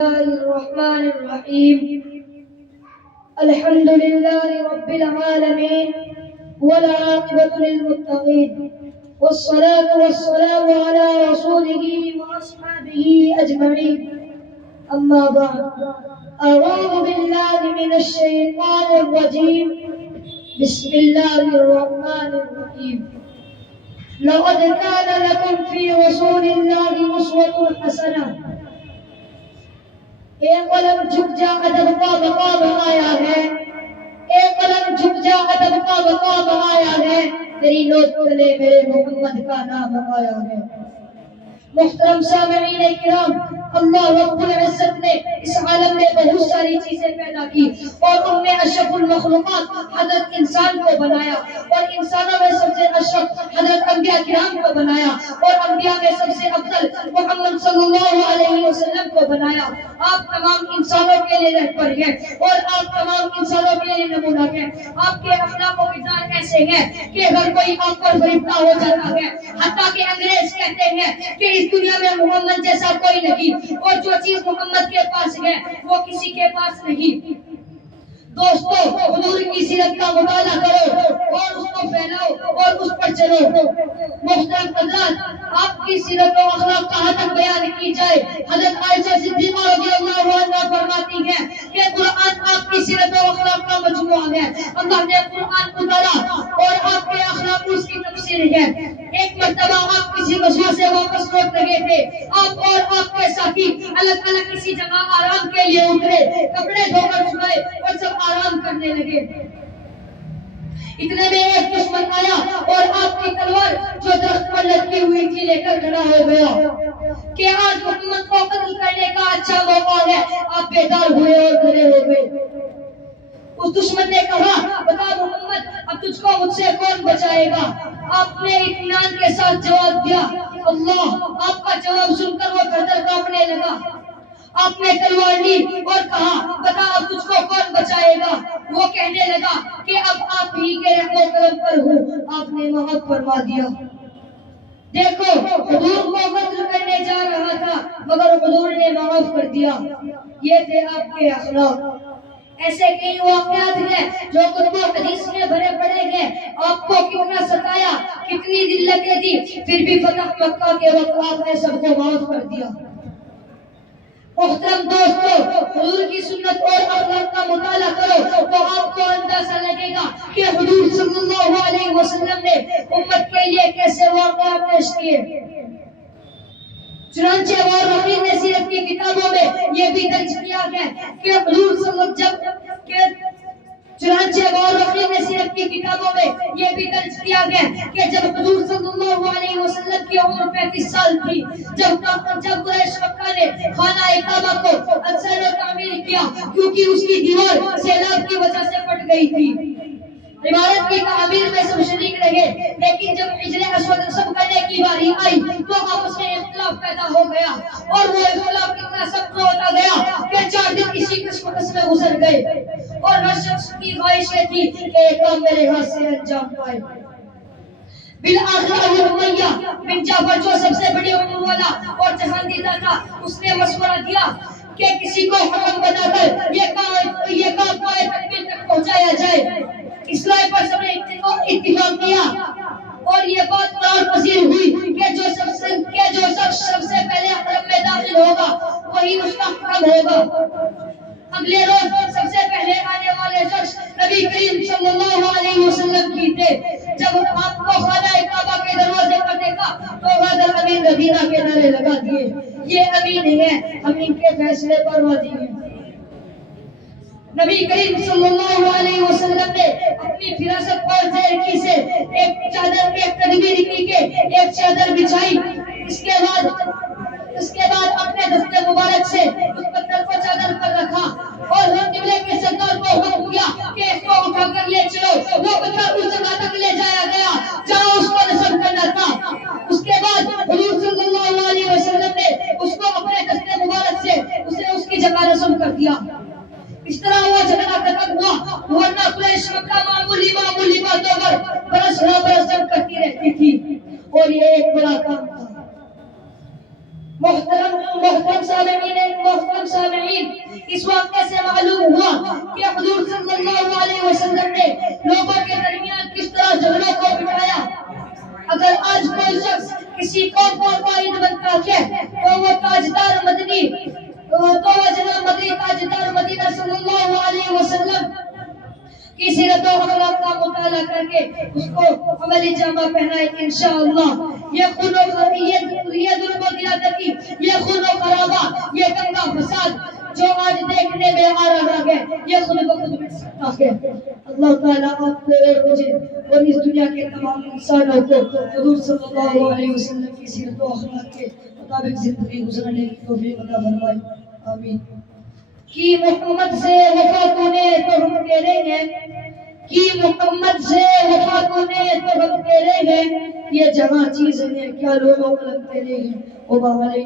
الله الرحمن الرحيم. الحمد لله رب العالمين والعاقبة للمتقين، والصلاة والسلام على رسوله وأصحابه أجمعين. أما بعد، أعوذ بالله من الشيطان الرجيم. بسم الله الرحمن الرحيم. لقد كان لكم في رسول الله أسوة حسنة. ایک قلم جھک جا ادب کا مقام آیا ہے، ایک قلم جھک جا ادب کا مقام آیا ہے، تیری نوٹ تلے میرے محمد کا نام آیا ہے۔ محترم سامعین کرام، اللہ رب العزت نے اس عالم میں بہت ساری چیزیں پیدا کی اور ان میں اشرف المخلوقات حضرت انسان کو بنایا، اور انسانوں میں سب سے اشرف حضرت انبیاء کرام کو بنایا، اور انبیاء میں سب سے افضل محمد صلی اللہ علیہ وسلم کو بنایا۔ آپ تمام انسانوں کے لیے رہبر ہیں اور آپ تمام انسانوں کے لیے نمونہ ہیں۔ آپ کے اخلاق و مزاج ایسے ہیں کہ اگر کوئی آپ پر فریفتہ ہو جاتا ہے، حتیٰ کہ انگریز کہتے ہیں کہ اس دنیا میں محمد جیسا کوئی نہیں، اور جو چیز محمد کے پاس ہے وہ کسی کے پاس نہیں۔ دوستو، حضور کی سیرت کا مطالعہ کرو اور اس کو پھیلاؤ اور اس پر چلو۔ محترم حضرات، آپ کی سیرت و اخلاق کہاں تک بیان کی جائے؟ حضرت عائشہ صدیقہ رضی اللہ عنہا فرماتی ہیں کہ قرآن آپ کی سیرت و اخلاق کا مجموعہ ہے۔ اللہ نے قرآن اتارا اور آپ کے اخلاق اس کی تفسیر ہے۔ ایک مرتبہ آپ کسی غزوہ سے واپس لوٹ رہے تھے، آپ اور آپ کے ساتھی الگ الگ کسی جگہ آرام کے لیے اترے، کپڑے دھو کر سوئے اور سب آرام کرنے لگے۔ اتنے میں ایک دشمن آیا اور آپ کی تلوار جو درخت پر لٹکی ہوئی تھی لے کر کھڑا ہو گیا کہ آج محمد کو قتل کرنے کا اچھا موقع ہے۔ آپ بیدار ہوئے اور کھڑے ہو گئے۔ اس دشمن نے کہا، بتا محمد، اب تجھ کو مجھ سے کون بچائے گا؟ آپ نے اطمینان کے ساتھ جواب دیا، اللہ۔ آپ کا جواب سن کر وہ تھر تھر کانپنے لگا۔ آپ نے تلوار لی اور کہا، بتا اب تجھ کو کون بچائے گا؟ وہ کہنے لگا کہ اب آپ ہی کے رحم و کرم پر ہوں۔ آپ نے معاف فرما دیا۔ دیکھو، حضور کو قتل کرنے جا رہا تھا مگر حضور نے معاف کر دیا۔ یہ تھے آپ کے اخلاق۔ ایسے کئی واقعات ہیں جو کتب و حدیث میں بھرے پڑے ہیں۔ آپ کو کتنا ستایا، کتنی ذلتیں دی، پھر بھی فتح مکہ کے وقت آپ نے سب کو معاف کر دیا۔ محترم دوستو، حضور کی سنت اور اخلاق کا مطالعہ کرو تو آپ کو اندازہ لگے گا کہ حضور صلی اللہ علیہ وسلم نے امت کے لیے کیسے واقعات پیش کیے۔ چنانچہ مورخین نے سیرت کی کتابوں میں یہ بھی درج کیا ہے کہ حضور صلی اللہ علیہ وسلم چنانچہ مورخین نے سیرت کی کتابوں میں یہ بھی درج کیا ہے کہ جب حضور صلی اللہ علیہ وسلم کی عمر 35 سال تھی، جب قریش مکہ نے خانہ کعبہ کو اثر و تعمیر کیا کیونکہ اس کی دیوار سیلاب کی وجہ سے پھٹ گئی تھی۔ عمارت کی تعمیر میں سب شریک رہے، لیکن جب حجر اسود نصب کرنے کی باری آئی تو آپس میں اختلاف پیدا ہو گیا، اور وہ اختلاف اتنا سخت ہوتا گیا کہ 4 دن اسی کشمکش میں گزر گئے، اور ہر شخص کی خواہش یہ تھی کہ ایک کام میرے ہاتھ سے انجام پائے۔ بالآخر ابو امیہ بن جعفر جو سب سے بڑی عمر والا اور جہاندیدہ تھا، اس نے مشورہ دیا کہ کسی کو حکم بنا کر یہ کام پائے تکمیل تک پہنچایا جائے۔ اصلاح پر سب نے اتفاق کیا اور یہ بات قرار پذیر ہوئی کہ جو شخص سب سے پہلے حرم میں داخل ہوگا وہی اس کا حکم ہوگا۔ اگلے روز سب سے پہلے آنے والے شخص نبی کریم صلی اللہ علیہ وسلم کی تھے۔ جب آپ کو خانہ کعبہ کے دروازے پر دیکھا تو بعد الامین مدینہ کے نعرے لگا دیے، یہ امین ہے، ہم ان کے فیصلے پر راضی ہیں۔ نبی کریم صلی اللہ علیہ وسلم نے اپنی فراست اور زیرکی سے ایک تدبیر کی کہ ایک چادر بچھائی۔ اس کے بعد اپنے دست مبارک سے اس پتھر کو چادر پر رکھا اور قبلے کے سردار کو حکم دیا کہ اس کو اٹھا کر لے چلو۔ وہ پتھر اس جگہ تک لے جایا گیا جہاں اس کو نصب کرنا تھا۔ اس کے بعد حضور صلی اللہ علیہ وسلم نے اس کو اپنے دست مبارک سے اسے اس کی جگہ نصب کر دیا۔ اس طرح وہ جھگڑا ختم ہوا، ورنہ قریش مکہ معمولی باتوں پر برس جنگ کرتی رہتی تھی، اور یہ ایک بڑا کام تھا۔ محترم سامعین، اس واقعے سے معلوم ہوا کہ حضور صلی اللہ علیہ وسلم نے لوگوں کے درمیان کس طرح جھگڑوں کو مٹایا۔ اگر آج کوئی شخص کسی قوم کا قائد بنتا ہے تو وہ تاجدار مدنی تاجدار مدینہ صلی اللہ علیہ وسلم کی سیرت و اخلاق کا مطالعہ کر کے اس کو عملی جامہ پہنائے انشاءاللہ۔ یہ خون و خرابہ، یہ دنگا فساد جو آج دیکھنے میں آ رہا ہے، یہ خود بخود مٹ سکتا ہے۔ اللہ تعالیٰ آپ کو اور مجھے اور اس دنیا کے تمام انسانوں کو حضور صلی اللہ علیہ وسلم کی سیرت و اخلاق کے مطابق زندگی گزارنے کی توفیق عطا فرمائے، آمین۔ کی محمد سے وفا کونے تو ہم تیرے ہیں، کی محمد سے وفا کونے تو ہم تیرے ہیں، یہ جہاں چیز ہے کیا لوگوں کو تیرے ہیں، وہ باہر